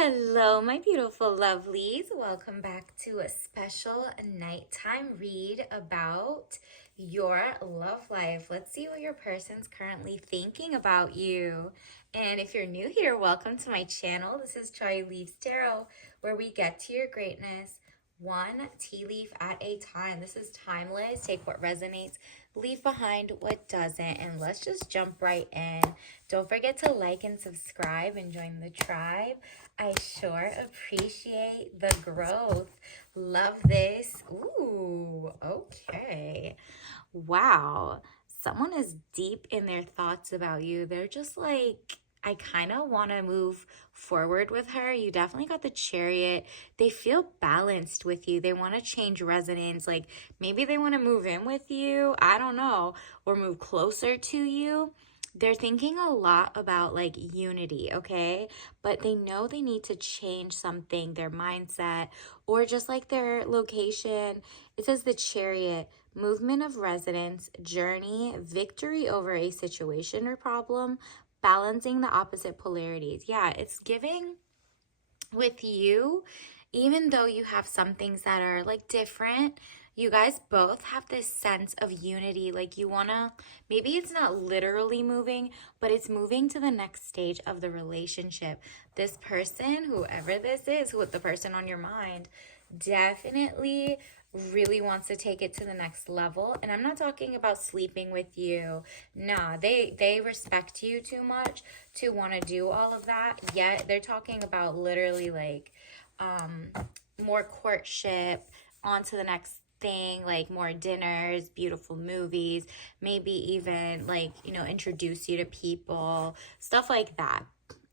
Hello, my beautiful lovelies. Welcome back to a special nighttime read about your love life. Let's see what your person's currently thinking about you. And if you're new here, welcome to my channel. This is Joy Leaves Tarot, where we get to your greatness one tea leaf at a time. This is timeless. Take what resonates, leave behind what doesn't, and let's just jump right in. Don't forget to like and subscribe and join the tribe. I sure appreciate the growth. Love this. Ooh, okay. Wow. Someone is deep in their thoughts about you. They're just like, I kind of want to move forward with her. You definitely got the Chariot. They feel balanced with you. They want to change resonance. Like maybe they want to move in with you. I don't know. Or move closer to you. They're thinking a lot about like unity, okay? But they know they need to change something, their mindset, or just like their location. It says the Chariot, movement of residence, journey, victory over a situation or problem, balancing the opposite polarities. Yeah, it's giving with you, even though you have some things that are like different, you guys both have this sense of unity. Like you wanna, maybe it's not literally moving, but it's moving to the next stage of the relationship. This person, whoever this is, who the person on your mind, definitely really wants to take it to the next level. And I'm not talking about sleeping with you. Nah, they respect you too much to want to do all of that. Yet they're talking about literally like more courtship, on to the next thing, like more dinners, beautiful movies, maybe even like, introduce you to people, stuff like that.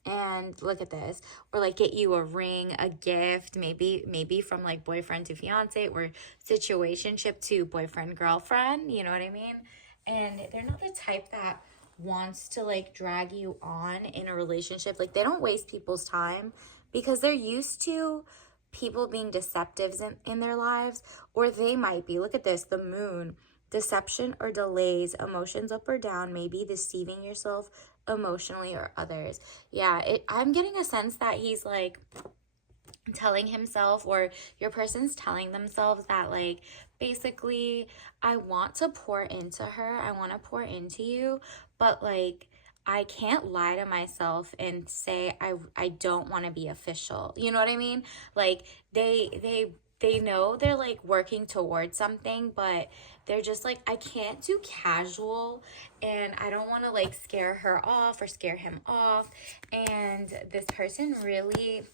And look at this, or like get you a ring, a gift, maybe from like boyfriend to fiance, or situationship to boyfriend girlfriend, you know what I mean? And they're not the type that wants to like drag you on in a relationship. Like they don't waste people's time because they're used to people being deceptive in their lives, or they might be. Look at this, the moon, deception or delays, emotions up or down, maybe deceiving yourself emotionally or others. Yeah, I'm getting a sense that he's like telling himself, or your person's telling themselves that like basically I want to pour into her, I want to pour into you, but like I can't lie to myself and say I don't want to be official. You know what I mean? Like they know they're like working towards something, but they're just like, I can't do casual and I don't want to like scare her off or scare him off. And this person really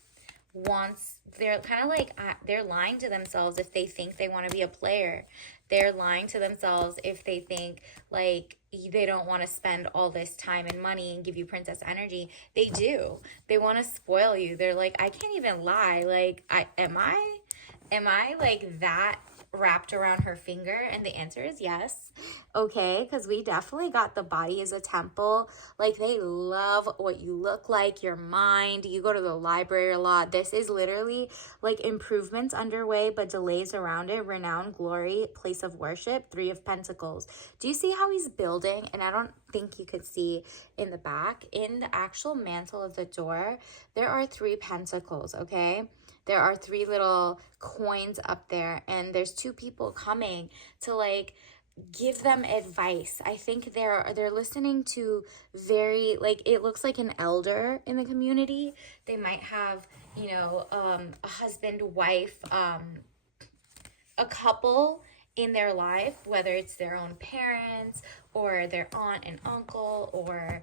wants, they're kind of like they're lying to themselves if they think they want to be a player. They're lying to themselves if they think like they don't want to spend all this time and money and give you princess energy. They do. They want to spoil you. They're like, I can't even lie. Like am I like that wrapped around her finger? And the answer is yes. Okay, because we definitely got the body as a temple. Like they love what you look like, your mind. You go to the library a lot. This is literally like improvements underway, but delays around it. Renown, glory, place of worship, Three of Pentacles. Do you see how he's building? And I don't think you could see in the back, in the actual mantle of the door, there are three pentacles, okay? There are three little coins up there, and there's two people coming to like give them advice. I think they're listening to very like, it looks like an elder in the community. They might have, a husband, wife, a couple in their life, whether it's their own parents or their aunt and uncle, or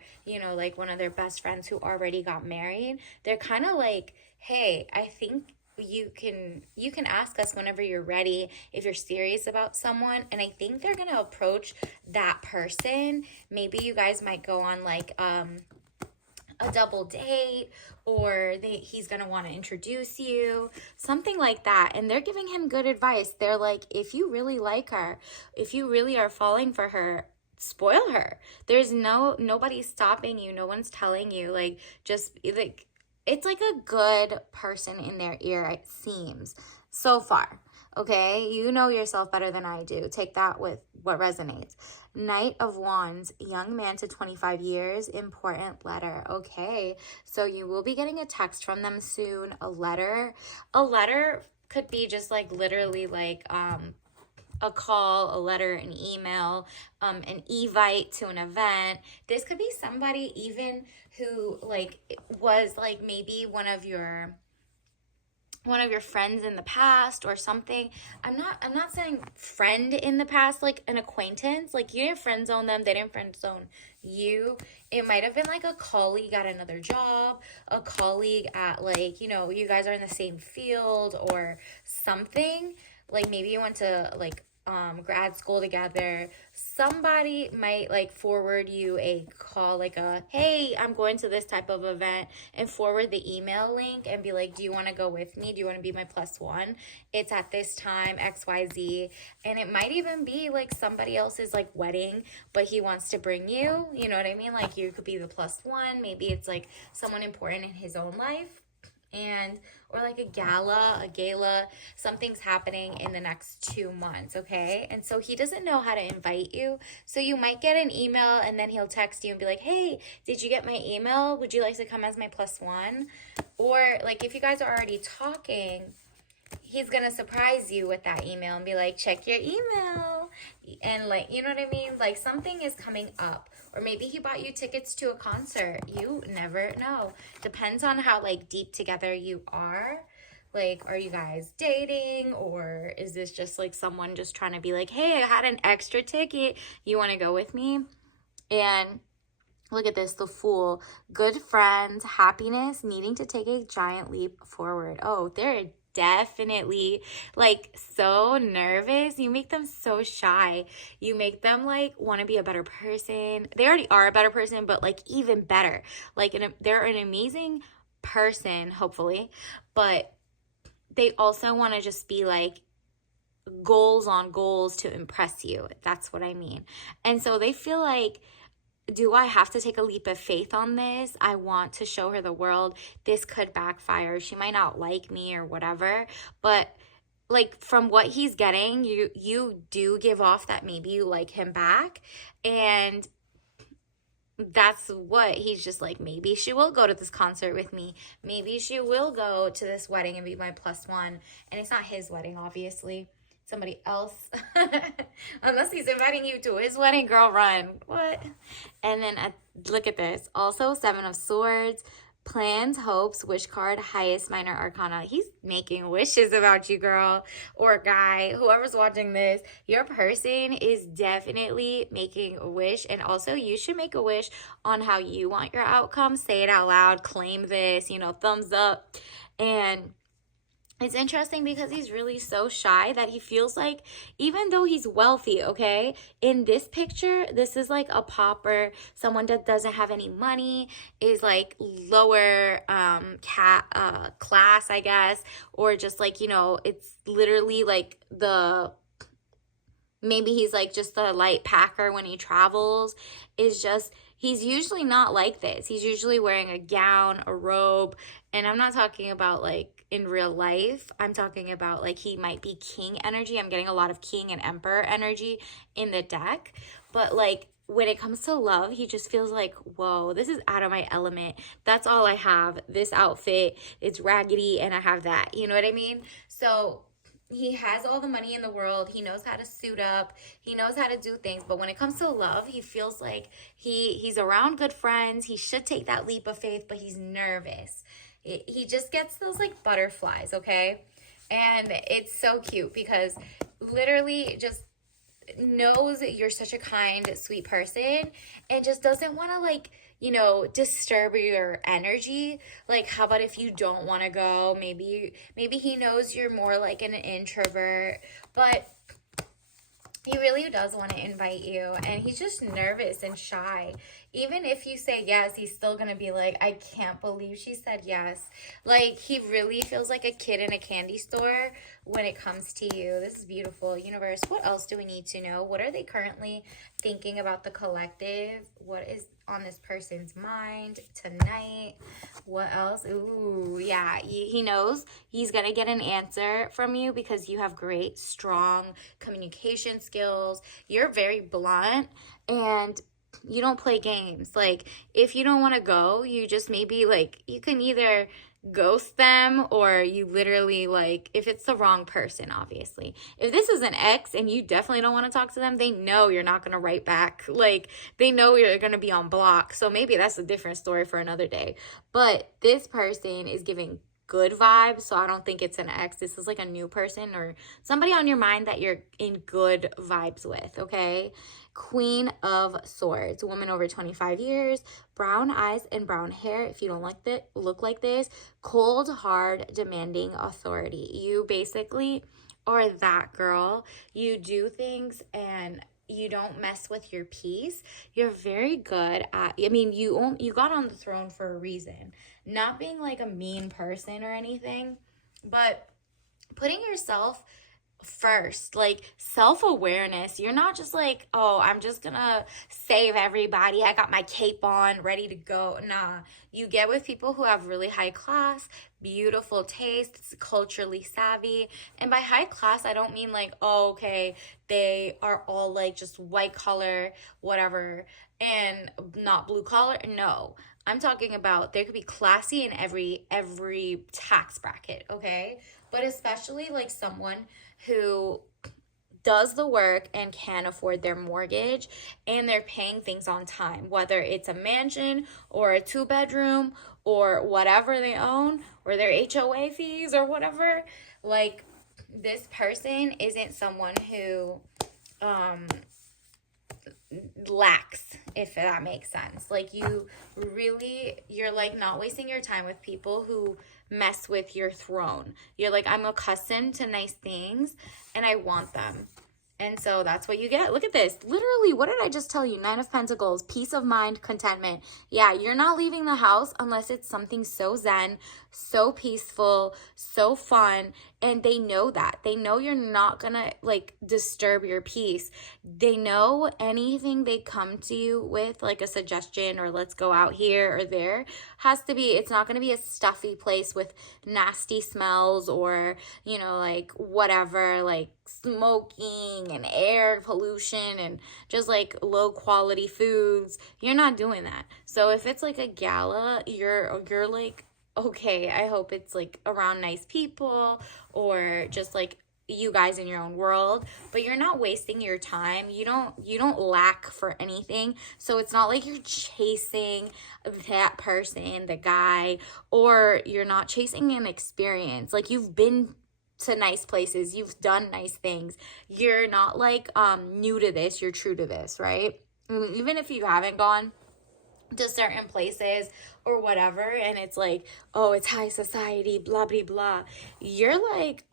like one of their best friends who already got married. They're kind of like, hey, I think you can ask us whenever you're ready if you're serious about someone. And I think they're gonna approach that person. Maybe you guys might go on like a double date, or he's going to want to introduce you, something like that. And they're giving him good advice. They're like, if you really like her, if you really are falling for her, spoil her. There's nobody stopping you. No one's telling you, like, just like, it's like a good person in their ear, it seems so far. Okay, you know yourself better than I do. Take that with what resonates. Knight of Wands, young man to 25 years, important letter. Okay, so you will be getting a text from them soon, a letter. A letter could be just like literally like a call, a letter, an email, an evite to an event. This could be somebody even who like was like maybe one of your friends in the past or something. I'm not saying friend in the past, like an acquaintance. Like you didn't friend zone them, they didn't friend zone you. It might have been like a colleague at another job, a colleague at like, you guys are in the same field or something. Like maybe you went to like grad school together. Somebody might like forward you a call, like a, hey, I'm going to this type of event, and forward the email link and be like, do you want to go with me? Do you want to be my plus one? It's at this time, XYZ. And it might even be like somebody else's like wedding, but he wants to bring you, you know what I mean? Like you could be the plus one. Maybe it's like someone important in his own life. Or like a gala, something's happening in the next 2 months, okay? And so he doesn't know how to invite you. So you might get an email and then he'll text you and be like, hey, did you get my email? Would you like to come as my plus one? Or like if you guys are already talking, he's gonna surprise you with that email and be like, check your email. And like, you know what I mean? Like something is coming up. Or maybe he bought you tickets to a concert. You never know. Depends on how like deep together you are. Like, are you guys dating? Or is this just like someone just trying to be like, hey, I had an extra ticket. You want to go with me? And look at this, the Fool. Good friends, happiness, needing to take a giant leap forward. Oh, they're definitely like so nervous. You make them so shy. You make them like want to be a better person. They already are a better person, but like even better. Like they're an amazing person, hopefully, but they also want to just be like goals on goals to impress you. That's what I mean. And so they feel like, do I have to take a leap of faith on this? I want to show her the world. This could backfire. She might not like me or whatever. But like from what he's getting, you do give off that maybe you like him back. And that's what he's just like, maybe she will go to this concert with me. Maybe she will go to this wedding and be my plus one. And it's not his wedding, obviously. Somebody else. Unless he's inviting you to his wedding, girl, run. What? And then look at this. Also, Seven of Swords. Plans, hopes, wish card, highest minor arcana. He's making wishes about you, girl, or guy, whoever's watching this. Your person is definitely making a wish. And also, you should make a wish on how you want your outcome. Say it out loud. Claim this, thumbs up. And it's interesting because he's really so shy that he feels like, even though he's wealthy, okay, in this picture, this is like a pauper, someone that doesn't have any money, is like lower class, I guess, or just like, it's literally like maybe he's like just a light packer when he travels. Is just, he's usually not like this. He's usually wearing a gown, a robe, and I'm not talking about like in real life. I'm talking about like he might be king energy. I'm getting a lot of king and emperor energy in the deck. But like when it comes to love, he just feels like, whoa, this is out of my element. That's all I have. This outfit, it's raggedy and I have that. You know what I mean? So he has all the money in the world. He knows how to suit up. He knows how to do things. But when it comes to love, he feels like he's around good friends. He should take that leap of faith, but he's nervous. He just gets those like butterflies, okay? And it's so cute because literally just knows you're such a kind, sweet person and just doesn't want to like, disturb your energy. Like, how about if you don't want to go? Maybe he knows you're more like an introvert, but he really does want to invite you, and he's just nervous and shy. even if you say yes, he's still gonna be like, I can't believe she said yes. Like, he really feels like a kid in a candy store when it comes to you. This is beautiful. Universe, what else do we need to know? What are they currently thinking about the collective? What is on this person's mind tonight? What else? Ooh, yeah, he knows he's gonna get an answer from you because you have great, strong communication skills. You're very blunt and you don't play games. Like, if you don't want to go, you just maybe, like, you can either ghost them or you literally, like, if it's the wrong person, obviously. If this is an ex and you definitely don't want to talk to them, they know you're not going to write back. Like, they know you're going to be on block. So maybe that's a different story for another day. But this person is giving good vibes, so I don't think it's an ex. This is like a new person or somebody on your mind that you're in good vibes with, okay? Queen of Swords, woman over 25 years, brown eyes and brown hair. If you don't like that, look like this. Cold, hard, demanding authority. You basically are that girl. You do things and you don't mess with your peace. You're very good at, I mean, you got on the throne for a reason. Not being like a mean person or anything, but putting yourself first, like self-awareness. You're not just like, oh, I'm just gonna save everybody, I got my cape on ready to go. Nah, you get with people who have really high class, beautiful tastes, culturally savvy. And by high class, I don't mean like, oh, okay, they are all like just white collar whatever and not blue collar. No, I'm talking about they could be classy in every tax bracket, okay? But especially like someone who does the work and can afford their mortgage and they're paying things on time, whether it's a mansion or a 2 bedroom or whatever they own or their HOA fees or whatever. Like, this person isn't someone who lacks, if that makes sense. Like, you're like not wasting your time with people who mess with your throne. You're like, I'm accustomed to nice things and I want them. And so that's what you get. Look at this. Literally, what did I just tell you? 9 of Pentacles, peace of mind, contentment. Yeah, you're not leaving the house unless it's something so zen, so peaceful, so fun. And they know that. They know you're not gonna like disturb your peace. They know anything they come to you with, like a suggestion or let's go out here or there, has to be, it's not gonna be a stuffy place with nasty smells or, you know, like whatever, like smoking and air pollution and just like low quality foods. You're not doing that. So if it's like a gala, you're like, okay, I hope it's like around nice people or just like you guys in your own world, but you're not wasting your time. You don't lack for anything. So it's not like you're chasing that person, the guy, or you're not chasing an experience. Like, you've been to nice places, you've done nice things. You're not like new to this, you're true to this, right? I mean, even if you haven't gone to certain places or whatever and it's like, oh, it's high society, blah blah blah, you're like,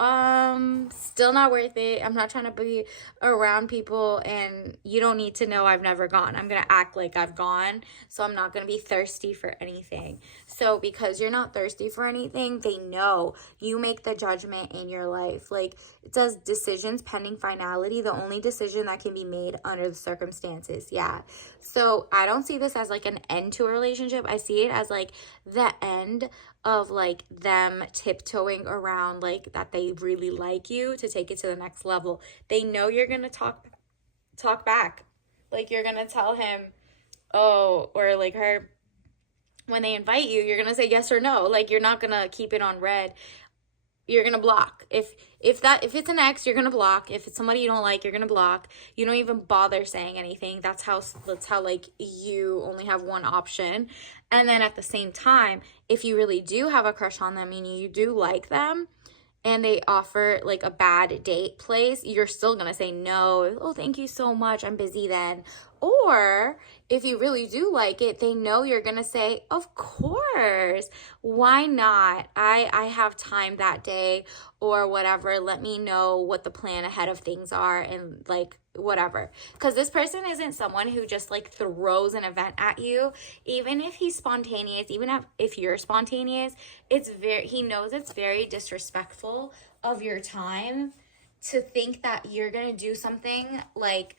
still not worth it. I'm not trying to be around people and you don't need to know I've never gone. I'm gonna act like I've gone, so I'm not gonna be thirsty for anything. So because you're not thirsty for anything, they know you make the judgment in your life. Like, it says decisions pending finality, the only decision that can be made under the circumstances. Yeah, so I don't see this as like an end to a relationship. I see it as like the end of like them tiptoeing around like that they really like you to take it to the next level. They know you're gonna talk back. Like, you're gonna tell him, oh, or like her, when they invite you, you're gonna say yes or no. Like, you're not gonna keep it on red. You're gonna block. If it's an ex, you're gonna block. If it's somebody you don't like, you're gonna block. You don't even bother saying anything. That's how like you only have one option. And then at the same time, if you really do have a crush on them and you do like them and they offer like a bad date place, you're still gonna say no. Oh, thank you so much, I'm busy then. Or if you really do like it, they know you're going to say, of course, why not? I have time that day or whatever. Let me know what the plan ahead of things are and like whatever. Because this person isn't someone who just like throws an event at you. Even if he's spontaneous, even if you're spontaneous, he knows it's very disrespectful of your time to think that you're going to do something like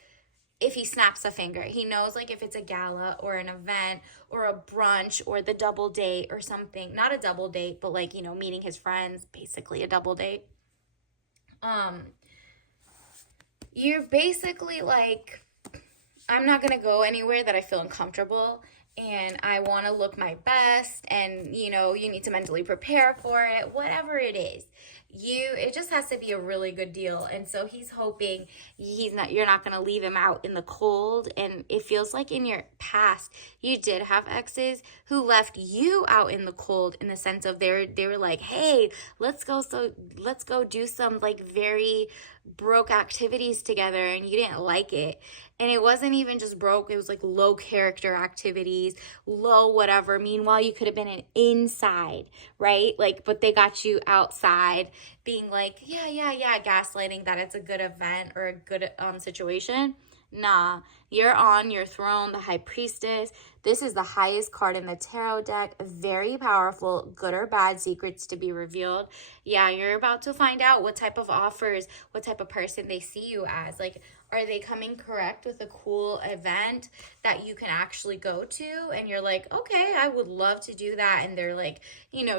if he snaps a finger. He knows like if it's a gala or an event or a brunch or the double date or something, not a double date, but like, meeting his friends, basically a double date. You're basically like, I'm not going to go anywhere that I feel uncomfortable, and I want to look my best, and you need to mentally prepare for it, whatever it is. It just has to be a really good deal. And so he's hoping you're not going to leave him out in the cold. And it feels like in your past you did have exes who left you out in the cold, in the sense of they were like, hey, let's go do some like very broke activities together, and you didn't like it. And it wasn't even just broke, it was like low character activities, low whatever. Meanwhile, you could have been an inside, right? Like, but they got you outside being like, yeah, gaslighting that it's a good event or a good situation. Nah, you're on your throne, the High Priestess. This is the highest card in the tarot deck. Very powerful, good or bad secrets to be revealed. Yeah, you're about to find out what type of offers, what type of person they see you as. Like, are they coming correct with a cool event that you can actually go to? And you're like, okay, I would love to do that. And they're like,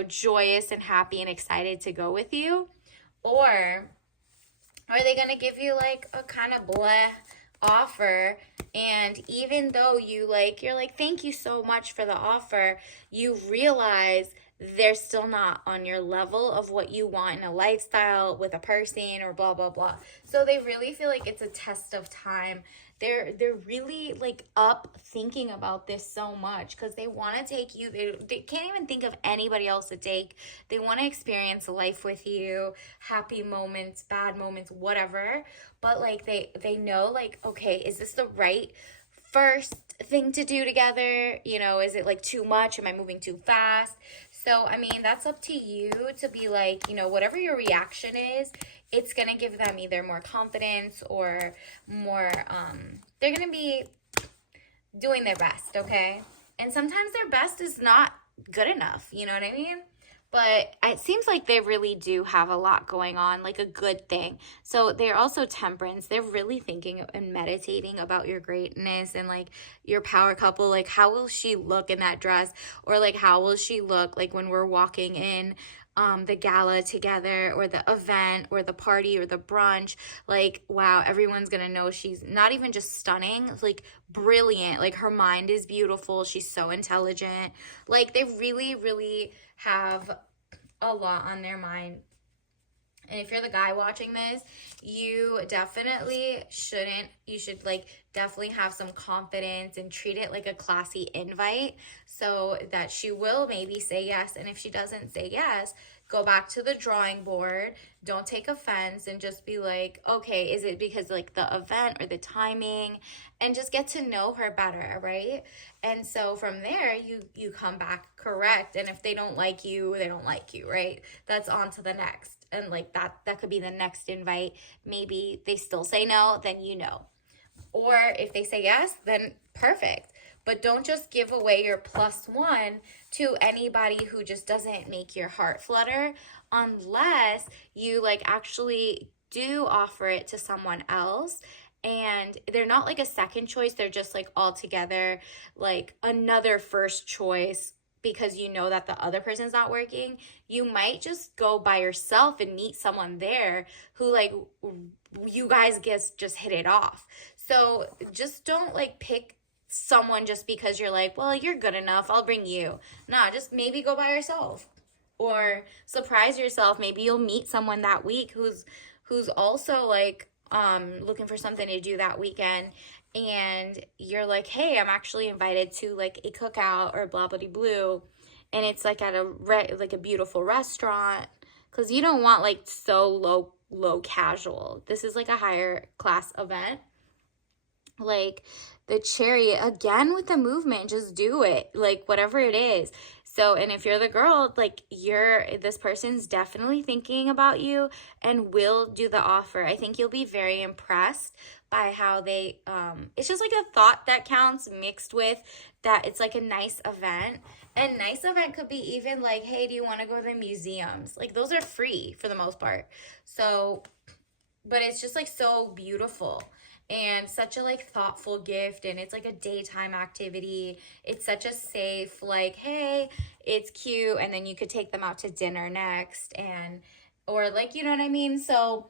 joyous and happy and excited to go with you. Or are they going to give you like a kind of bleh offer, and even though you're like, thank you so much for the offer, you realize they're still not on your level of what you want in a lifestyle with a person or blah blah blah. So they really feel like it's a test of time. They're really like up thinking about this so much because they want to take you. They can't even think of anybody else to take. They want to experience life with you, happy moments, bad moments, whatever. But like they know like, okay, is this the right first thing to do together? Is it like too much? Am I moving too fast? So, I mean, that's up to you to be like, whatever your reaction is, it's going to give them either more confidence or more, they're going to be doing their best, okay? And sometimes their best is not good enough, you know what I mean? But it seems like they really do have a lot going on, like a good thing. So they're also Temperance. They're really thinking and meditating about your greatness and like your power couple. Like, how will she look in that dress? Or like, how will she look like when we're walking in the gala together, or the event or the party or the brunch? Like, wow, everyone's gonna know she's not even just stunning, like brilliant. Like, her mind is beautiful. She's so intelligent. Like, they really, really have a lot on their mind. And if you're the guy watching this, you should like definitely have some confidence and treat it like a classy invite so that she will maybe say yes. And if she doesn't say yes, go back to the drawing board. Don't take offense and just be like, okay, is it because like the event or the timing? And just get to know her better, right? And so from there, you come back correct. And if they don't like you, they don't like you, right? That's on to the next. And like that could be the next invite. Maybe they still say no, then Or if they say yes, then perfect. But don't just give away your +1 to anybody who just doesn't make your heart flutter, unless you like actually do offer it to someone else and they're not like a second choice. They're just like all together, like another first choice, because you know that the other person's not working. You might just go by yourself and meet someone there who like you guys just hit it off. So just don't like pick someone just because you're like, well, you're good enough, I'll bring you. Nah, just maybe go by yourself or surprise yourself. Maybe you'll meet someone that week who's also like looking for something to do that weekend, and you're like, hey, I'm actually invited to like a cookout or blah blah blue, and it's like at a beautiful restaurant, because you don't want like so low casual. This is like a higher class event. Like, the Chariot, again with the movement, just do it, like whatever it is. So, and if you're the girl, like this person's definitely thinking about you and will do the offer. I think you'll be very impressed by how they, it's just like a thought that counts mixed with that it's like a nice event. And nice event could be even like, hey, do you want to go to the museums? Like those are free for the most part. So, but it's just like so beautiful and such a like thoughtful gift, and it's like a daytime activity. It's such a safe like, hey, it's cute, and then you could take them out to dinner next, and or like, you know what I mean? So,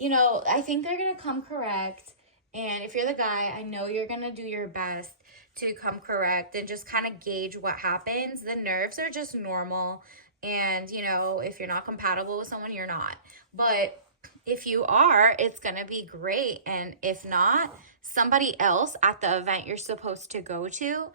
I think they're gonna come correct. And if you're the guy, I know you're gonna do your best to come correct and just kind of gauge what happens. The nerves are just normal, and if you're not compatible with someone, you're not. But if you are, it's going to be great. And if not, somebody else at the event you're supposed to go to,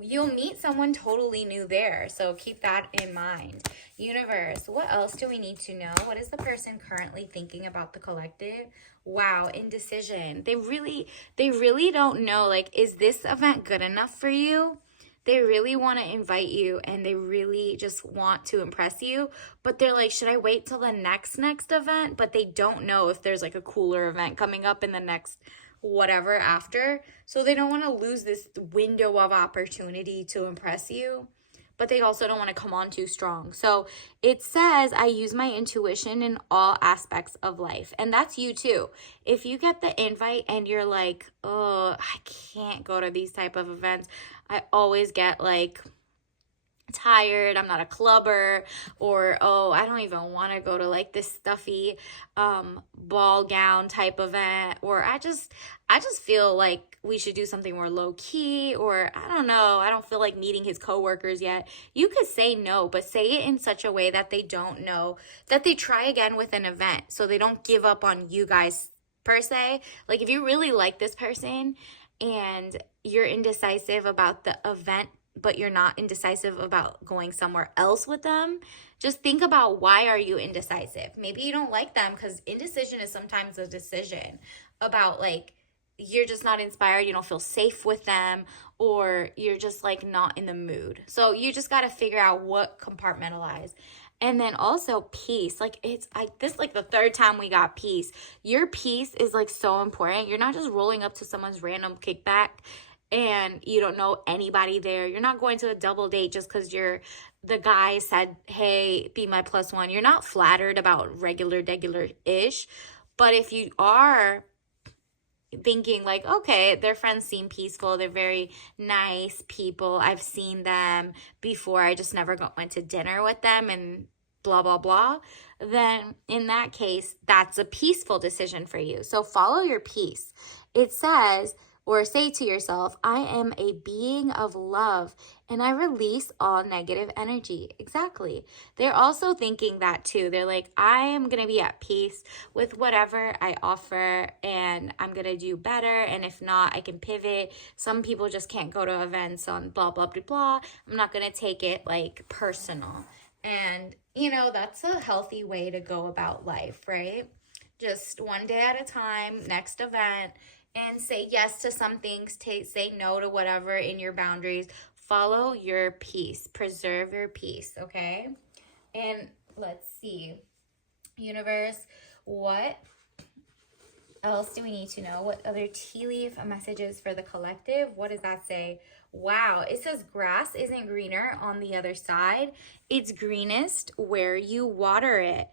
you'll meet someone totally new there. So keep that in mind. Universe, what else do we need to know? What is the person currently thinking about the collective? Wow, indecision. They really don't know, like, is this event good enough for you? They really want to invite you and they really just want to impress you, but they're like, should I wait till the next event? But they don't know if there's like a cooler event coming up in the next whatever after. So they don't want to lose this window of opportunity to impress you, but they also don't want to come on too strong. So it says, I use my intuition in all aspects of life. And that's you too. If you get the invite and you're like, oh, I can't go to these type of events, I always get like tired, I'm not a clubber, or oh, I don't even want to go to like this stuffy ball gown type event, or I just feel like we should do something more low key, or I don't know, I don't feel like meeting his coworkers yet. You could say no, but say it in such a way that they don't know, that they try again with an event so they don't give up on you guys per se. Like if you really like this person and you're indecisive about the event, but you're not indecisive about going somewhere else with them, just think about, why are you indecisive? Maybe you don't like them, because indecision is sometimes a decision about like, you're just not inspired, you don't feel safe with them, or you're just like not in the mood. So you just got to figure out what compartmentalize. And then also peace. Like this is like the third time we got peace. Your peace is like so important. You're not just rolling up to someone's random kickback and you don't know anybody there. You're not going to a double date just because the guy said, hey, be my plus one. You're not flattered about regular-ish. But if you are thinking like, okay, their friends seem peaceful, they're very nice people, I've seen them before, I just never went to dinner with them and blah, blah, blah, then in that case, that's a peaceful decision for you. So follow your peace. It says, or say to yourself, I am a being of love and I release all negative energy. Exactly. They're also thinking that too. They're like, I am going to be at peace with whatever I offer and I'm going to do better. And if not, I can pivot. Some people just can't go to events on blah, blah, blah, blah. I'm not going to take it like personal. And, that's a healthy way to go about life, right? Just one day at a time, next event. And say yes to some things, say no to whatever in your boundaries. Follow your peace. Preserve your peace, okay? And let's see. Universe, what else do we need to know? What other tea leaf messages for the collective? What does that say? Wow, it says grass isn't greener on the other side. It's greenest where you water it.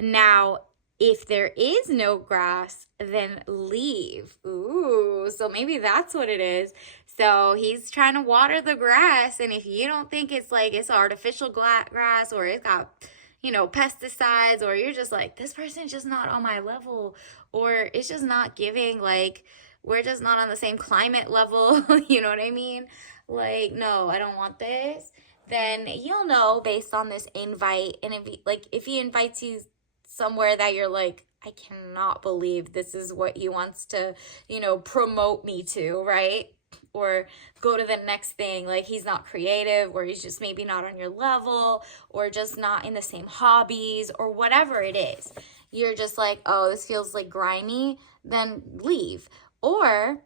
Now, if there is no grass, then leave. Ooh, so maybe that's what it is. So he's trying to water the grass. And if you don't think it's like it's artificial grass or it's got, pesticides, or you're just like, this person's just not on my level, or it's just not giving, like, we're just not on the same climate level. You know what I mean? Like, no, I don't want this. Then you'll know based on this invite. And if he invites you somewhere that you're like, I cannot believe this is what he wants to, promote me to, right? Or go to the next thing, like he's not creative, or he's just maybe not on your level, or just not in the same hobbies, or whatever it is. You're just like, oh, this feels like grimy, then leave. Or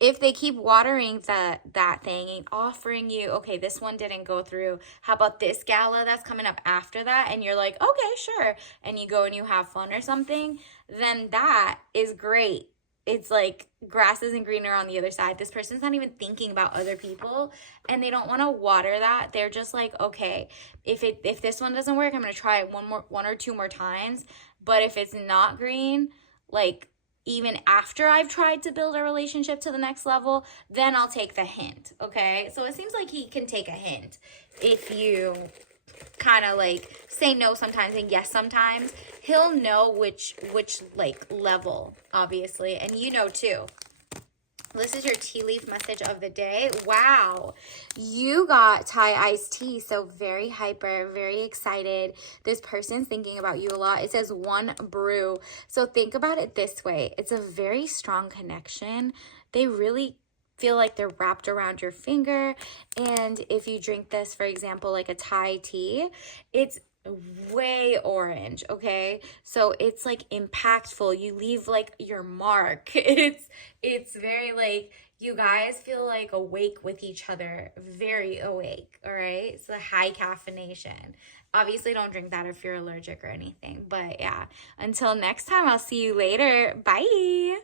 if they keep watering that thing and offering you, okay, this one didn't go through, how about this gala that's coming up after that, and you're like, okay, sure, and you go and you have fun or something, then that is great. It's like grass isn't greener on the other side. This person's not even thinking about other people, and they don't want to water that. They're just like, okay, if this one doesn't work, I'm gonna try it one or two more times. But if it's not green, like, even after I've tried to build a relationship to the next level, then I'll take the hint, okay? So it seems like he can take a hint if you kind of like say no sometimes and yes sometimes. He'll know which like level, obviously, and you know too. This is your tea leaf message of the day. Wow. You got Thai iced tea. So very hyper, very excited. This person's thinking about you a lot. It says one brew. So think about it this way. It's a very strong connection. They really feel like they're wrapped around your finger. And if you drink this, for example, like a Thai tea, it's way orange, okay? So it's like impactful. You leave like your mark. It's very like you guys feel like awake with each other, very awake, all right? It's a high caffeination. Obviously, don't drink that if you're allergic or anything. But yeah, until next time, I'll see you later. Bye.